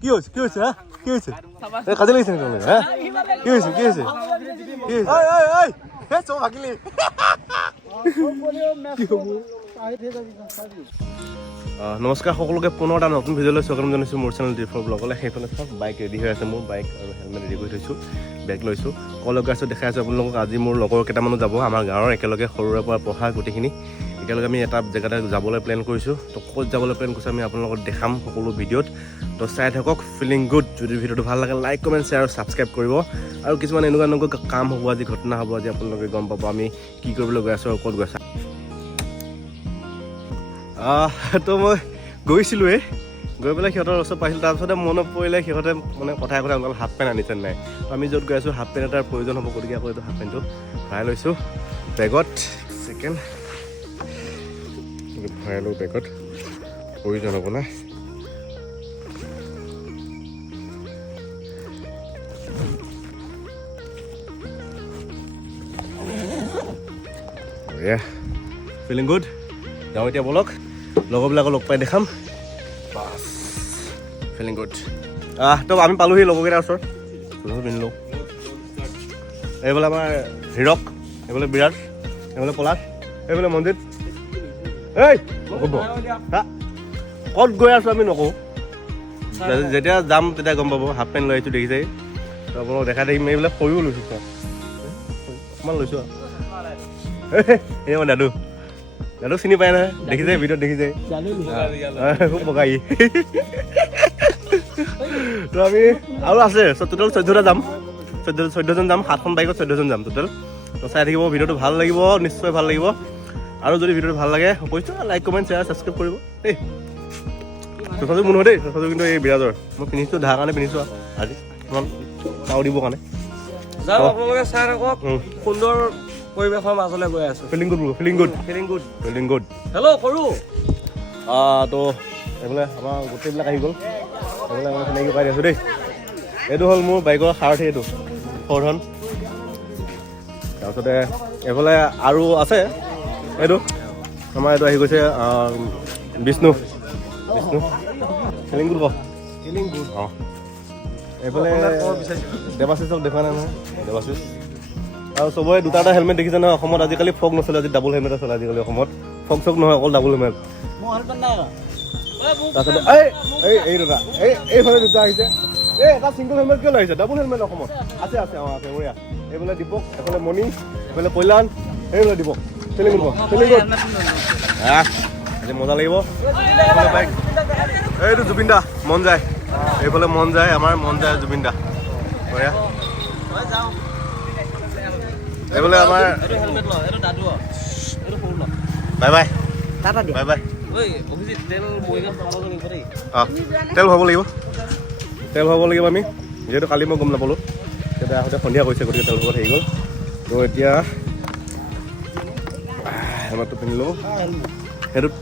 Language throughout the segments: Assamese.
কি হৈছে হা কি হৈছে এই কাজিয়া লাগিছে নেকি তোমালোকে হা কি হৈছে চব ভাগিলি নমস্কাৰ সকলোকে পুনৰ এটা নতুন ভিডিঅ'লৈ স্বাগতম জনাইছোঁ মোৰ চেনেল D4 ব্লগলৈ। সেইফালে চাওক বাইক ৰেডি হৈ আছে, মোৰ বাইক আৰু হেলমেট ৰেডি কৰি থৈছোঁ, বেগ লৈছোঁ, কলৈকে আছোঁ দেখাই আছোঁ আপোনালোকক। আজি মোৰ লগৰ কেইটামানো যাব, আমাৰ গাঁৱৰ একেলগে সৰুৰে পৰা পঢ়া গোটেইখিনি একেলগে আমি এটা জেগাতে যাবলৈ প্লেন কৰিছোঁ। তো ক'ত যাবলৈ প্লেন কৰিছোঁ আমি আপোনালোকক দেখাম সকলো ভিডিঅ'ত। তো চাই থাকক, ফিলিং গুড। যদি ভিডিঅ'টো ভাল লাগে লাইক কমেণ্ট শ্বেয়াৰ আৰু ছাবস্ক্ৰাইব কৰিব। আৰু কিছুমান এনেকুৱা কাম হ'ব, আজি ঘটনা হ'ব, আজি আপোনালোকে গম পাব আমি কি কৰিবলৈ গৈ আছোঁ আৰু ক'ত গৈ আছোঁ। তো মই গৈছিলোঁৱে, গৈ পেলাই সিহঁতৰ ওচৰত পাইছিলোঁ। তাৰপিছতে মনত পৰিলে সিহঁতে মানে কথাই অকল হাফ পেণ্ট আনিছে নাই। তো আমি য'ত গৈ আছোঁ হাফ পেণ্ট এটাৰ প্ৰয়োজন হ'ব, গতিকে আকৌ এইটো হাফ পেণ্টটো ভৰাই লৈছোঁ বেগত। ছেকেণ্ড ভৰাই লওঁ বেগত, প্ৰয়োজন হ'ব না। Feeling good. যাওঁ এতিয়া বলক, লগৰবিলাকক লগ পাই দেখাম। বাছ ফিলিং গুড। তো আমি পালোহি লগৰকেইটাৰ ওচৰত, পিন্ধিলোঁ। এইফালে আমাৰ হিৰক, এইফালে বিৰাট, এইফালে পলাশ, এইফালে মনজিত। এই হ'ব ক'ত গৈ আছোঁ আমি নকওঁ, যেতিয়া যাম তেতিয়া গম পাব। হাফ পেণ্ট লৈ আহিছোঁ দেখিছে, তো আপোনালোকক দেখাই থাকিম। এইবিলাক সৰিও লৈছোঁ, চোৱা অকণমান লৈছোঁ আৰু এই মই দাদু চিনি পায় নহয়, দেখিছে ভিডিঅ'ত দেখিছে, খুব বগাই। তো আমি আৰু আছে টোটেল 14টা যাম, 14জন যাম, 7খন বাইকত 14জন যাম টোটেল। তো চাই থাকিব, ভিডিঅ'টো ভাল লাগিব, নিশ্চয় ভাল লাগিব। আৰু যদি ভিডিঅ'টো ভাল লাগে কৈছোঁ লাইক কমেণ্ট শ্বেয়াৰ ছাবস্ক্ৰাইব কৰিব দেই। চচাটো মোৰ নহয় দেই, চচাটো কিন্তু এই বিৰাজৰ মই পিন্ধিছোঁ, ধাৰ কাৰণে পিন্ধিছোঁ আজি, অকণমান চাও দিবৰ কাৰণে। আপোনালোকে চাই থাকক, সুন্দৰ পৰিৱেশৰ মাজলৈ গৈ আছোঁ। Feeling good, feeling good, feeling good, feeling good. Hello' কৰো। তো এইফালে আমাৰ গোটেইবিলাক আহি গ'ল, এইবিলাক মই চিনাকি পাই আছোঁ দেই। এইটো হ'ল মোৰ বাইকৰ সাৰথি, এইটো ফৰধন। তাৰপিছতে এইফালে আৰু আছে, এইটো আমাৰ এইটো আহি গৈছে বিষ্ণু। ফিলিং গুড ক ফিলিং গুড। অঁ এইফালে দেৱাশিষক দেখা নাই নহয়, দেৱাশিষ। আৰু চবৰে দুটা এটা হেলমেট দেখিছে নহয় অসমত আজিকালি, ফগ নচলে, আজি ডাবল হেলমেট চলে আজিকালি অসমত। ফগ চগ নহয়, অকল ডাবল হেলমেট। তাৰপিছতে এই দুটা, এইফালে দুটা আহিছে। এটা চিংগল হেলমেট কিয় লাগিছে? ডাবল হেলমেট অসমত আছে আছে বঢ়িয়া। এইফালে দীপক, এইফালে মণি, এইফালে কল্যাণ, এইফালে Deepak. Feeling good, feeling good. আজি মজা লাগিব। বাইক এইটো জুবিন দা, মন যায়। এইফালে মন যায়, আমাৰ মন যায় জুবিন দা, বঢ়িয়া। এইফালে আমাৰ বাই বাই বাই বাই। তেল ভৰাব লাগিব, তেল ভৰাব লাগিব আমি, যিহেতু কালি মই গম নাপালোঁ, তেতিয়া আহোঁতে সন্ধিয়া কৰিছে, গতিকে তেল ভৰাব থাকি গ'ল। তো এতিয়া হেলমেটটো পিন্ধিলোঁ,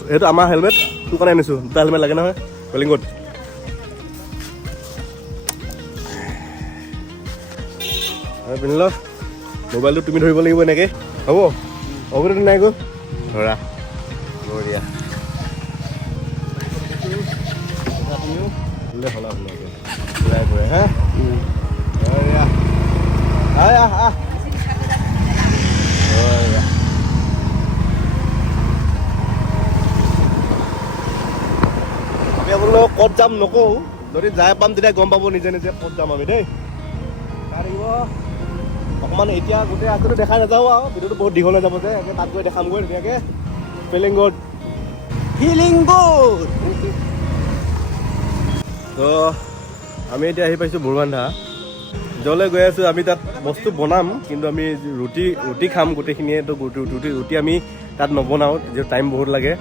সেইটো আমাৰ হেলমেট, তোৰ কাৰণে আনিছোঁ। দুটা হেলমেট লাগে নহয়, ফিলিং গুড। পিন্ধি ল, মোবাইলটো তুমি ধৰিব লাগিব এনেকৈ, হ'ব অভিনয়টো নাই গৈ ধৰা, বঢ়িয়া। হা আমি আপোনালোকক ক'ত যাম নকওঁ, যদি যাই পাম তেতিয়া গম পাব নিজে নিজে ক'ত যাম আমি দেই। অকণমান এতিয়া গোটেই ৰাস্তাটো দেখাই নাযাওঁ আৰু, ভিডিঅ'টো বহুত দীঘল হৈ যাব যে, তাত গৈ দেখামগৈ ধুনীয়াকৈ। Feeling good, feeling good. তো আমি এতিয়া আহি পাইছোঁ বৰবান্ধা, য'লৈ গৈ আছোঁ। আমি তাত বস্তু বনাম, কিন্তু আমি ৰুটি খাম গোটেইখিনিয়ে। তো ৰুটি আমি তাত নবনাওঁ, যিহেতু টাইম বহুত লাগে।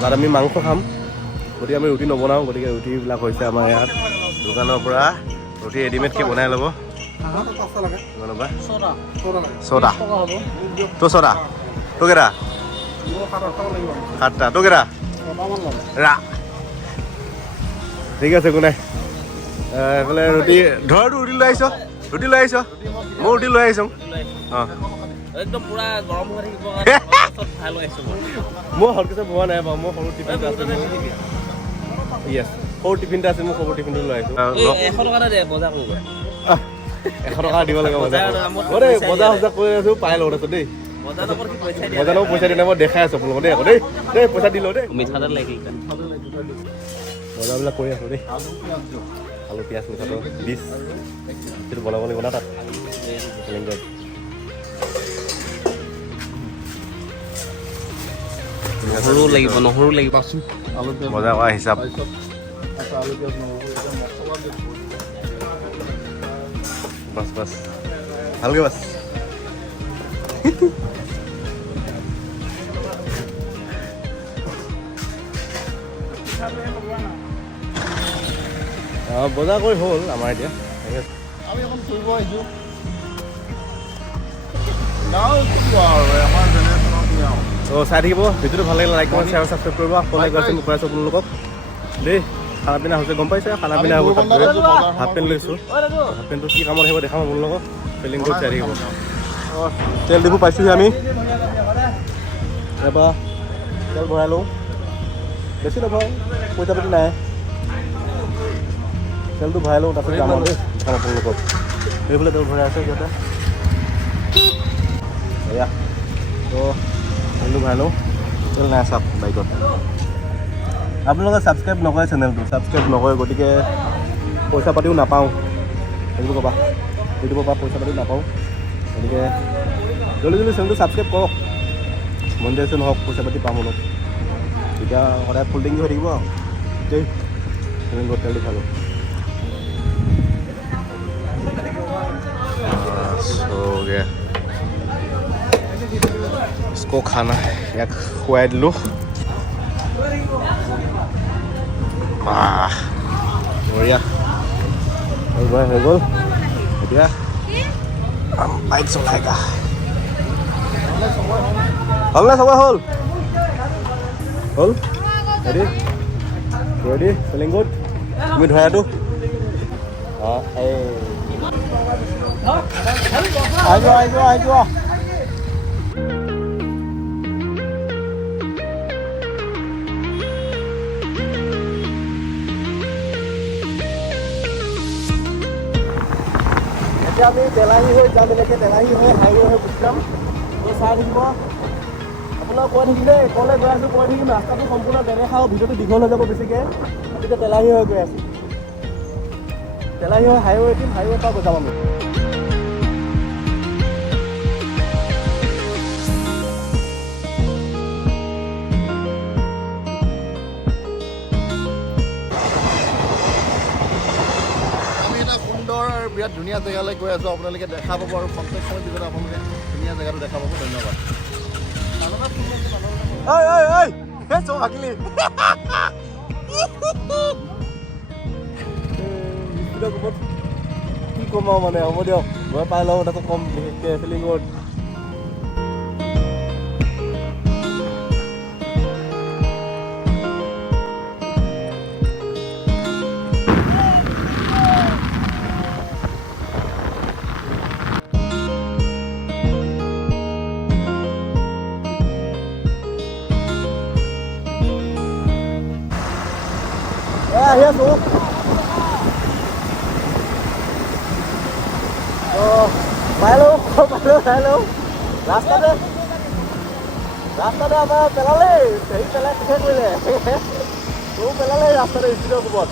তাত আমি মাংস খাম, গতিকে আমি ৰুটি নবনাওঁ। গতিকে ৰুটিবিলাক হৈছে আমাৰ ইয়াত দোকানৰ পৰা ৰুটি ৰেডিমেডকৈ বনাই ল'ব। ছটা তো ছটা তো কেইটা? 7টা তো কেইটা? ঠিক আছে, একো নাই। এইফালে ৰুটি ধৰটো ৰুটি লৈ আহিছ, মই ৰুটি লৈ আহিছোঁ। অঁ একদম পুৰা গৰম হৈ থাকিব, মই হলকেছে বহোৱা নাই বাৰু, মই সৰু টিফিন আছে। য়েছ সৰু টিফিন এটা আছে মোৰ সৰু টিফিনটো লৈ আহিছোঁ 100 টকা দে বজাৰ কৰিব 100 টকা দিব লাগে বজাৰ বজাৰ সজা কৰি আছোঁ পাই লগত আছোঁ দেই বজাৰ লগত পইচা দিয়া বজাৰ লগত পইচা দিলে মই দেখাই আছোঁ আপোনালোকক দেই আকৌ দেই পইচা দি লওঁ দেই মিঠাতেল লাগিল বজাৰবিলাক কৰি আছোঁ দেই আলু পিঁয়াজ মিঠাটো 20 সেইটো বনাব লাগিব না তাত নহৰু লাগিব বজাৰ কৰা হিচাপ বাছ বাছ ভালকৈ বাছ বজাৰ কৰি হ'ল আমাৰ এতিয়া আমি এখন ফুৰিব আহিছোঁ তো চাই থাকিব ভিডিঅ'টো ভাল লাগিলে লাইক কৰিব শ্বেয়াৰ ছাবস্ক্ৰাইব কৰিব ফ'ল' কৰি আছোঁ কৈ আছোঁ আপোনালোকক দেই খানা পিনা হৈছে গম পাইছে খানা পিনা হ'ব হাফ পেণ্ট লৈছোঁ হাফ পেণ্টটো কি কামত আহিব দেখাম আপোনালোকক ফিলিং কৰি চাই থাকিব তেল ডিপু পাইছোঁহি আমি এবাৰ তেল ভৰাই লওঁ বেছি নভৰাওঁ পইচা পাতি নাই তেলটো ভৰাই লওঁ তাৰপিছত যাম দেই দেখাম আপোনালোকক সেইফালে তেল ভৰাই আছে সিহঁতে এয়া তো তেলটো ভৰাই লওঁ তেল নাই চাওক বাইকত আপোনালোকে ছাবস্ক্ৰাইব নকৰে চেনেলটো ছাবস্ক্ৰাইব নকৰে গতিকে পইচা পাতিও নাপাওঁ সেইটো ক'বা ইউটিউবৰ পৰা পইচা পাতিও নাপাওঁ গতিকে জলদি জলদি চেনেলটো ছাবস্ক্ৰাইব কৰক মনিটাইজেশ্যন হওক পইচা পাতি পাম অলপ তেতিয়া সদায় ফুল টেংকি হৈ থাকিব আৰু দেই তেলটো খালোঁ हो गया इसको खाना याक खुआई दिलो बढ़िया हो गल এতিয়া বাইক চলাইগা হ'ল না সবাই হ'ল হ'ল ৰেডি ৰেডি ফিলিং গুড তুমি ধৰাটো এই আইজো এতিয়া আমি তেলাহী হৈ যাম এনেকৈ তেলাহী হৈ হাইৱে হৈ গুচি যাম চাই থাকিব আপোনাক কৈ থাকিলে ক'লৈ গৈ আছোঁ কৈ থাকিম ৰাস্তাটো সম্পূৰ্ণ নেদেখা আৰু ভিডিঅ'টো দীঘল হৈ যাব বেছিকৈ এতিয়া তেলাহী হৈ গৈ আছোঁ তেলাহী হৈ হাইৱে দিম হাইৱে পৰা গৈ যাম আমি বিৰাট ধুনীয়া জেগালৈ গৈ আছোঁ আপোনালোকে দেখা পাব আৰু পঞ্চাছ সময় ভিতৰত আপোনালোকে ধুনীয়া জেগাটো দেখা পাব ধন্যবাদ কি ক'ম আৰু মানে হ'ব দিয়ক মই পাই লওঁ তাৰপিছত কম বিশেষকৈ ফিলিঙত আহি আছোঁ পাই লওঁ ৰাস্তাতে আমাৰ পেলালে হেৰি পেলাই শেষে কৰিলে তোৰ পেলালে ৰাস্তাতে স্পীডৰ কোবত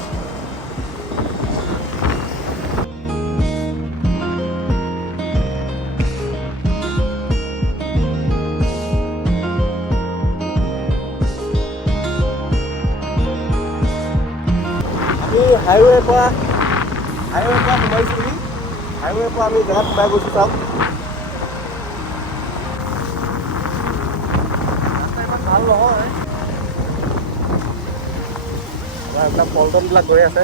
হাইৱেৰ পৰা সোমাইছোঁহি হাইৱেৰ পৰা আমি জেগাত সোমাই গৈছোঁ চাওক ভাল নহয় এইবিলাক পল্টনবিলাক গৈ আছে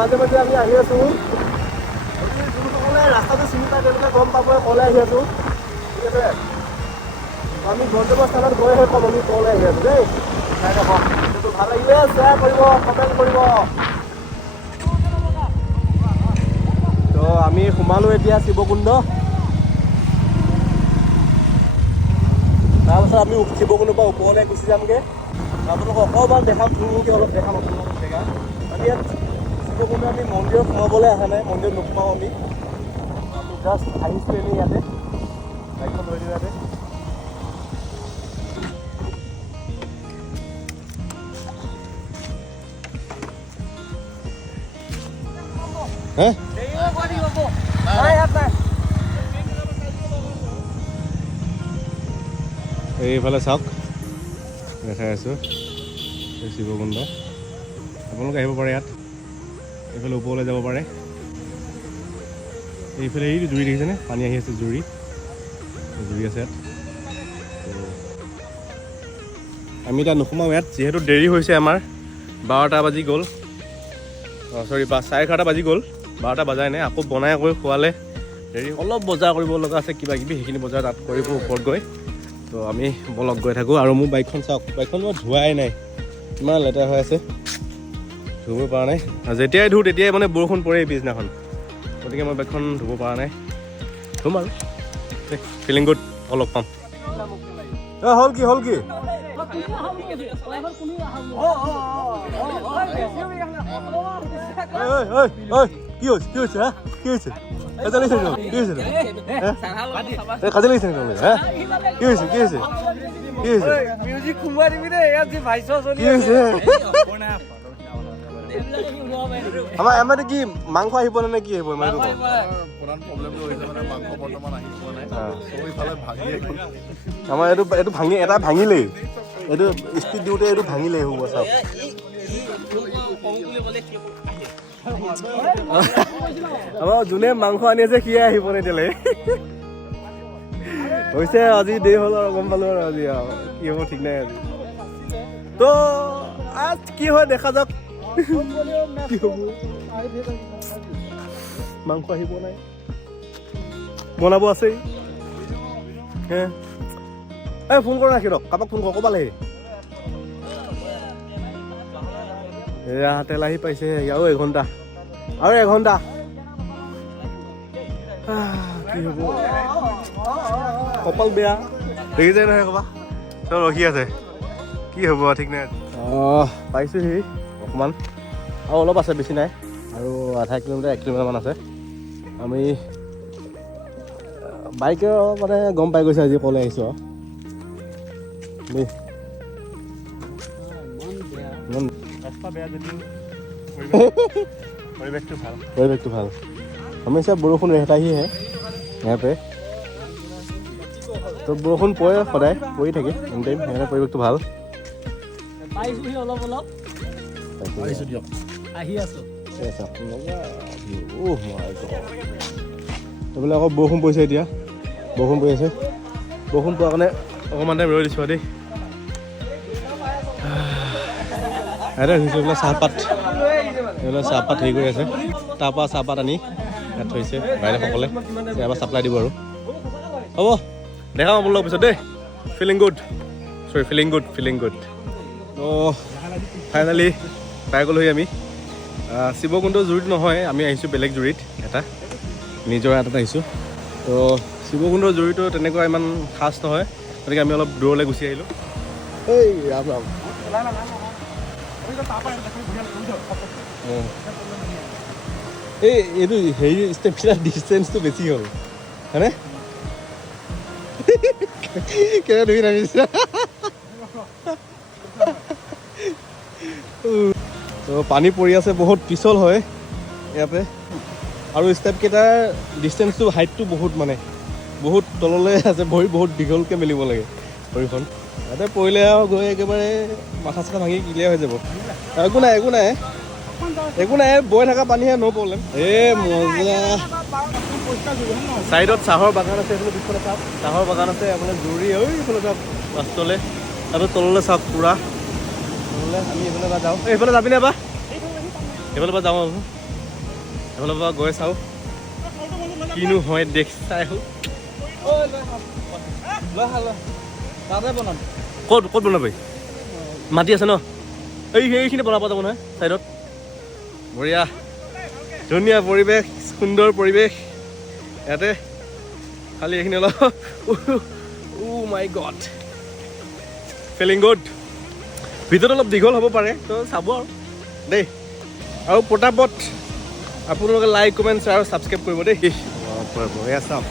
মাজে মাজে আমি আহি আছোঁ। যোনসকলে ৰাস্তাটো চিনি পায় তেওঁলোকে গম পাব ক'লে আহি আছোঁ। ঠিক আছে, আমি গন্তব্য স্থানত গৈহে ক'ম আমি ক'লে আহি আছোঁ দেই। চাই থাকক, ভিডিঅ'টো ভাল লাগিলে শ্বেয়াৰ কৰিব, কমেণ্ট কৰিব। তো আমি সোমালোঁ এতিয়া শিৱকুণ্ড। তাৰপাছত আমি শিৱকুণ্ডৰ পৰা ওপৰলৈ গুচি যামগৈ। আপোনালোকক অকণমান দেখাম, দূৰকৈ অলপ দেখাম আপোনালোকক জেগা। আমি ইয়াত শিৱকুণ্ড আমি মন্দিৰত সোমাবলৈ অহা নাই, মন্দিৰত নোসোমাওঁ আমি জাষ্ট আহিছোঁ এনেই ইয়াতে, বাইকখন ধৰি দিওঁ ইয়াতে। হে এইফালে চাওক, দেখাই আছোঁ এই শিৱকুণ্ড। আপোনালোকে আহিব পাৰে ইয়াত, এইফালে ওপৰলৈ যাব পাৰে। এইফালে এই জুৰি দেখিছেনে, পানী আহি আছে, জুৰি আছে ইয়াত। আমি এতিয়া নোসোমাওঁ ইয়াত, যিহেতু দেৰি হৈছে আমাৰ, 12টা বাজি গ'ল। চৰি 11:30 বাজি গ'ল, 12টা বাজাই নাই। আকৌ বনাই কৰি খোৱালে দেৰি, অলপ বজাৰ কৰিব লগা আছে কিবা কিবি, সেইখিনি বজাৰ তাত কৰিব ওপৰত গৈ। তো আমি বলক গৈ থাকোঁ। আৰু মোৰ বাইকখন চাওক, বাইকখন মই ধোৱাই নাই, ইমান লেতেৰা হৈ আছে, ধুব পৰা নাই। যেতিয়াই ধুওঁ তেতিয়াই মানে বৰষুণ পৰে পিছদিনাখন, গতিকে মই বাইকখন ধুব পৰা নাই। ধুম আৰু ফিলিং গুড, অলপ পাম। হ'ল কি হ'ল কি কি হৈছে হা, কি হৈছে? কাজিয়া লাগিছে কি হৈছে? কাজিয়া লাগিছে হা, কি হৈছে কি হৈছে কি হৈছে? মিউজিক সোমোৱাই দিবি দেই, ইয়াত যি ভাইছ চলি কি হৈছে? আমাৰ কি মাংস আহিব নে কি আহিব? প্ৰধান প্ৰব্লেমটো হৈছে মানে মাংস বৰ্তমান আহি পোৱা নাই, ইফালে ভাগি এখন আমাৰ এইটো ভাঙি, এটা ভাঙিলেই, এইটো স্পীড দিওঁতে এইটো ভাঙিলেই হ'ব চাওক। আমাৰ যোনে মাংস আনি আছে সিয়ে আহিব নে এতিয়ালৈ হৈছে। আজি দেৰি হ'ল আৰু গম পালোঁ আৰু আজি আৰু কি হ'ব ঠিক নাই আজি। তো আজ কি হয় দেখা যাওক, কি হ'ব। মাংস আহিব নাই, বনাব আছেই। ফোন কৰি ৰাখি দিয়ক, কাৰোবাক ফোন কৰ, ক'বা লাগে। এয়া তেল আহি পাইছে, আৰু এঘণ্টা, আৰু এঘণ্টা। কি হ'ব, কপাল বেয়া দেখিছে নহয় ক'বা, চব ৰখি আছে, কি হ'ব ঠিক নাই। পাইছোঁহি অকণমান, আৰু অলপ আছে, বেছি নাই, আৰু আধা কিলোমিটাৰ 1 কিলোমিটাৰমান আছে। আমি বাইকে মানে গম পাই গৈছে আজি ক'লে আহিছোঁ আৰু দেই। ৰাস্তা বেয়া যদিও পৰিৱেশটো ভাল। हमेशा বৰষুণ रहता ही है यहाँ पे, তো বৰষুণ পৰে সদায়, পৰি থাকে এনি টাইম, সেইকাৰণে পৰিৱেশটো ভাল। এইফালে আকৌ বৰষুণ পৰিছে, এতিয়া বৰষুণ পৰি আছে। বৰষুণ পোৱাৰ কাৰণে অকণমান টাইম ৰৈ দিছোঁ দেই। ইয়াতে হৈছে এইবিলাক চাহপাত, এইবিলাক চাহপাত হেৰি কৰি আছে, তাৰপৰা চাহপাত আনি ইয়াত থৈছে বাইদেউসকলে, এবাৰ ছাপ্লাই দিব আৰু। হ'ব, দেখাম আপোনালোকৰ পিছত দেই। Feeling good. তো ফাইনেলি পাই গ'লোহি আমি শিৱকুণ্ড জুৰিত নহয়, আমি আহিছোঁ বেলেগ জুৰিত, এটা নিজৰ এটাত আহিছোঁ। তো শিৱকুণ্ড জুৰিটো তেনেকুৱা ইমান খাচ নহয়, গতিকে আমি অলপ দূৰলৈ গুচি আহিলোঁ। এই ৰাম ৰাম, এইটো হেৰি ষ্টেপবিলাক ডিষ্টেঞ্চটো বেছি হ'ল হয়নে? কেনে ধুই নামিছা। তো পানী পৰি আছে, বহুত পিছল হয় ইয়াতে, আৰু ষ্টেপকেইটাৰ ডিষ্টেঞ্চটো হাইটটো বহুত, মানে বহুত তললৈ আছে, ভৰি বহুত দীঘলকৈ মেলিব লাগে ভৰিখন। ইয়াতে পৰিলে আৰু গৈ একেবাৰে মাথা চাথা ভাঙি ক্লিয়াৰ হৈ যাব। একো নাই, বৈ থকা পানীহে, ন' প্ৰব্লেম। মজা। চাইডত চাহৰ বাগান আছে, এইফালে পিছফালে চাওক চাহৰ বাগান আছে, আপোনাৰ জুৰি এইফালে চাওক লাষ্টলৈ, আৰু তললৈ চাওক পুৰা তললৈ। আমি এইফালে যাওঁ, এইফালে যাবিনে বা? এইফালে পৰা যাওঁ আৰু সেইফালৰ পৰা গৈ চাওঁ কিনো হয় দেখ চাই আহোঁ। ক'ত ক'ত বনাবি? মাটি আছে ন? এইখিনি বনাব যাব নহয় ছাইডত। বঢ়িয়া, ধুনীয়া পৰিৱেশ, সুন্দৰ পৰিৱেশ ইয়াতে। খালি এইখিনি অলপ মাই গড, ফিলিং গুড। ভিডিঅ'টো অলপ দীঘল হ'ব পাৰে, তো চাব আৰু দেই। আৰু পটাপট আপোনালোকে লাইক, কমেণ্ট, শ্বেয়াৰ আৰু ছাবস্ক্ৰাইব কৰিব দেই। বঢ়িয়া চাওক,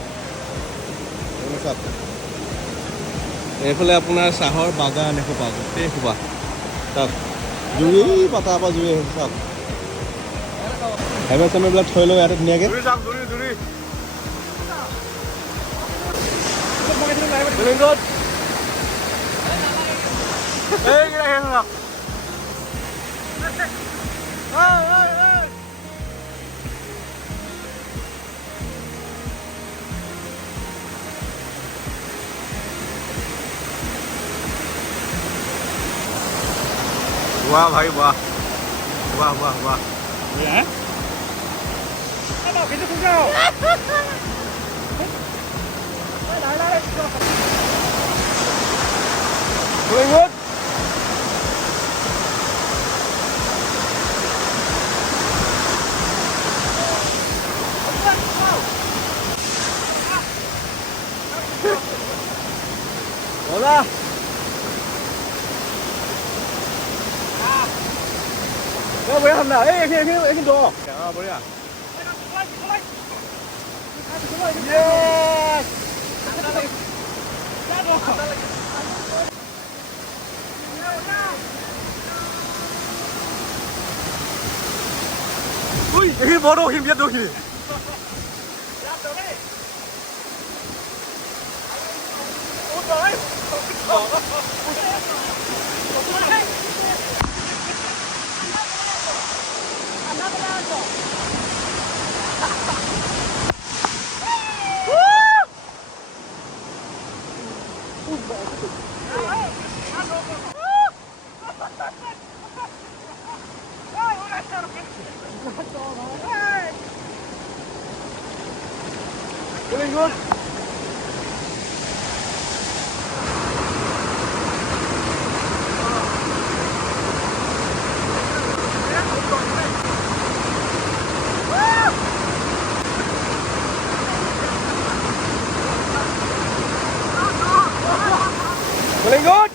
এইফালে আপোনাৰ চাহৰ বাগান এসোপা, গোটেই সোপা চাওক, জুই পাতা পৰা জুই আহিছে চাওক। হেলমেট চেলমেটবিলাক থৈ লওঁ ইয়াতে ধুনীয়াকৈ। वाह भाई वाह, वाह वाह वाह। Hola. Bữa hôm nào, cái đồ. Bữa à. Yes. Ui, cái bộ đồ hiểm biết đồ gì. Feeling good? Feeling good?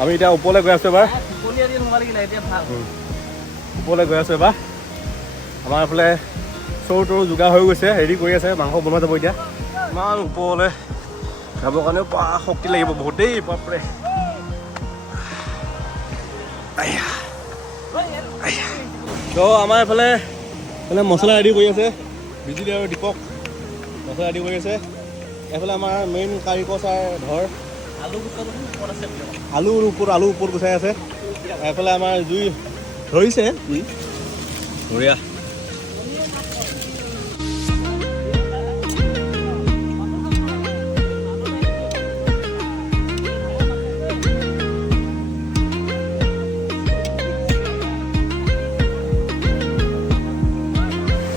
আমি এতিয়া ওপৰলৈ গৈ আছো এবাৰ। ওপৰলৈ গৈ আছো এবাৰ। আমাৰ এইফালে চৰু তৰু যোগাৰ হৈ গৈছে, হেৰি কৰি আছে, মাংস বনোৱা যাব এতিয়া। ইমান ওপৰলৈ যাবৰ কাৰণেও শক্তি লাগিব বহুত দেই, বাপৰে। তো আমাৰ এইফালে মছলা ৰেডি কৰি আছে, বিজুলী আৰু দীপক মছলা ৰেডি কৰি আছে। এইফালে আমাৰ মেইন কাৰিকৰ ছাৰ ধৰ আলুৰ ওপৰত গুচাই আছে। এইফালে আমাৰ জুই ধৰিছে, জুই বঢ়িয়া।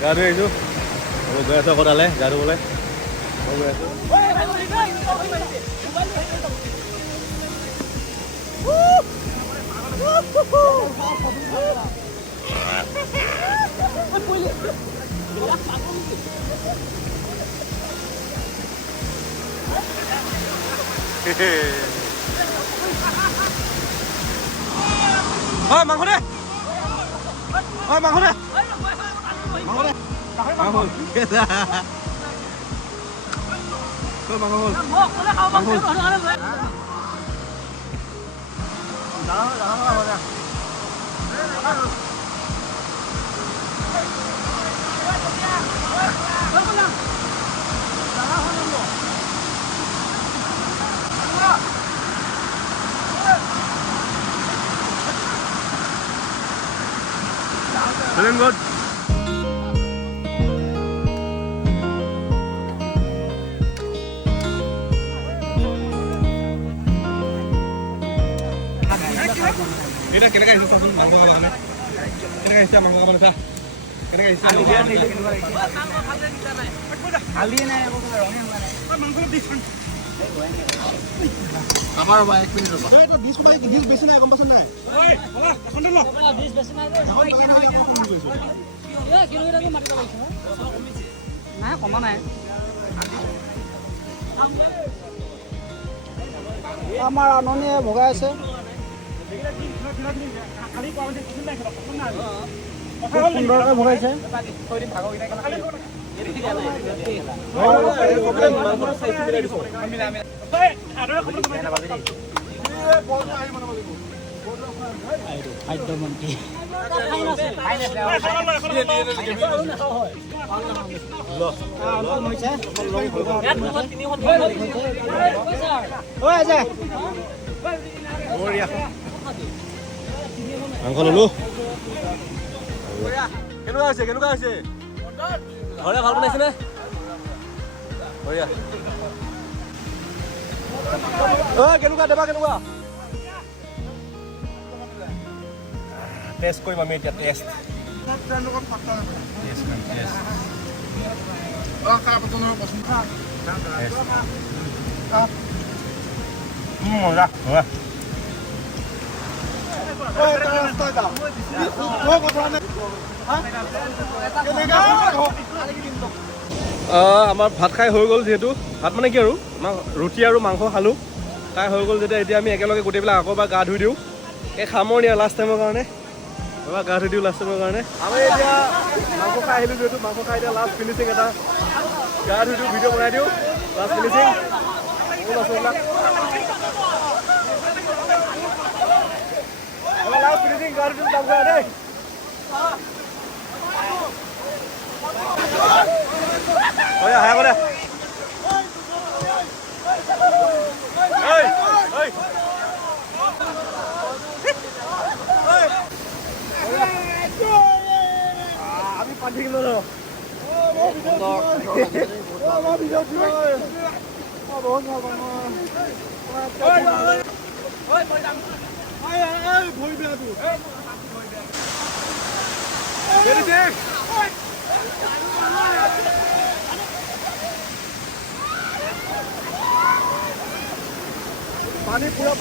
গা ধুই আহিছোঁ, গৈ আছোঁ আকৌ তালৈ গা ধুবলৈ। গৈ আছোঁ। মাংস দে, মাংস দে। Feeling good. Ini kira kira itu langsung mangkok apa nih? Kira kira mangkok apa nih sah? Kira kira itu. Ali nih aku orangnya mana? Mangkok di sana. আমাৰ বা 1 মিনিট ৰ'বা এইটো ডিছ কমাই ডিছ বেছি নাই গম পাছ নাই? ঐ হলা এখন দিল। ডিছ বেছি নাই কিলোমিটাৰ মাটি লাগিছে নাই কমা নাই আমাৰ আননীয়ে ভগাই আছে সুন্দৰকৈ ভগাইছে খাদ্যমন্ত্ৰী মাংস ললো কেনেকুৱা হৈছে ঘৰে ভাল বনাইছে নে বঢ়িয়া কেনেকুৱা দেবা কেনেকুৱা টেষ্ট কৰিম আমি এতিয়া টেষ্ট মজা আমাৰ ভাত খাই হৈ গ'ল যিহেতু ভাত মানে কি আৰু আমাৰ ৰুটি আৰু মাংস খালোঁ খাই হৈ গ'ল যেতিয়া এতিয়া আমি একেলগে গোটেইবিলাক আকৌ এবাৰ গা ধুই দিওঁ এই খামৰণি আৰু লাষ্ট টাইমৰ কাৰণে এবাৰ গা ধুই দিওঁ লাষ্ট টাইমৰ কাৰণে আমি এতিয়া মাংস খাই আহিলোঁ যিহেতু মাংস খাই এতিয়া লাষ্ট ফিনিচিং এটা গা ধুই দিওঁ ভিডিঅ' বনাই দিওঁ লাষ্ট ফিনিচিং লাষ্ট ফিনিচিং গা ধুই দিওঁ কাম কৰা দেই হাই কৰে আমি পানী কিলো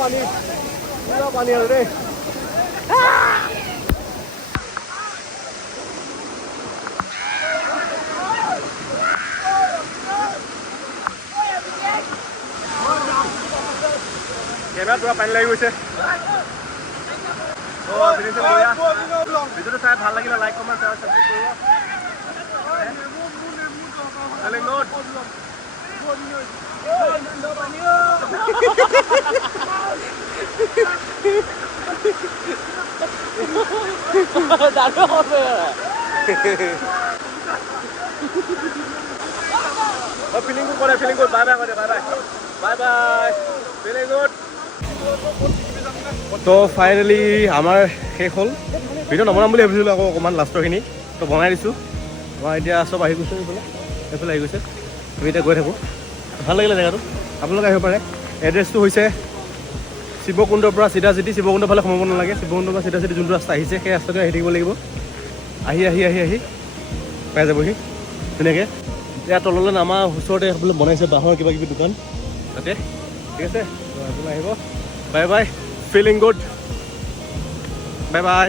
পানী পুৰা পানী আৰু দেই কেমেৰাত পুৰা পানী লাগি গৈছে ভিডিঅ'টো চাই ভাল লাগিলে লাইক কমেণ্ট শ্বেয়াৰ ছাবস্ক্ৰাইব কৰিব ফিলিং গুড কৰে ফিলিং গুড বাই বাই কৰে বাই বাই ফিলিং গুড তো ফাইনেলি আমাৰ শেষ হ'ল ভিডিঅ' নবনাম বুলি ভাবিছিলোঁ আকৌ অকণমান লাষ্টৰখিনি তো বনাই দিছোঁ আমাৰ এতিয়া চব আহি গৈছে এইফালে আহি গৈছে আমি এতিয়া গৈ থাকোঁ ভাল লাগিলে জেগাটো আপোনালোকে আহিব পাৰে এড্ৰেছটো হৈছে শিৱকুণ্ডৰ পৰা চিধা চিধি শিৱকুণ্ডৰ ফালে সোমাব নালাগে শিৱকুণ্ডৰ পৰা চিধা চিধি যোনটো ৰাস্তা আহিছে সেই ৰাস্তাটো আহি থাকিব লাগিব আহি পাই যাবহি ধুনীয়াকৈ ইয়াৰ তললৈ নামা ওচৰতে বোলে বনাইছে বাঁহৰ কিবা কিবি দোকান তাতে ঠিক আছে আপুনি আহিব bye bye feeling good bye bye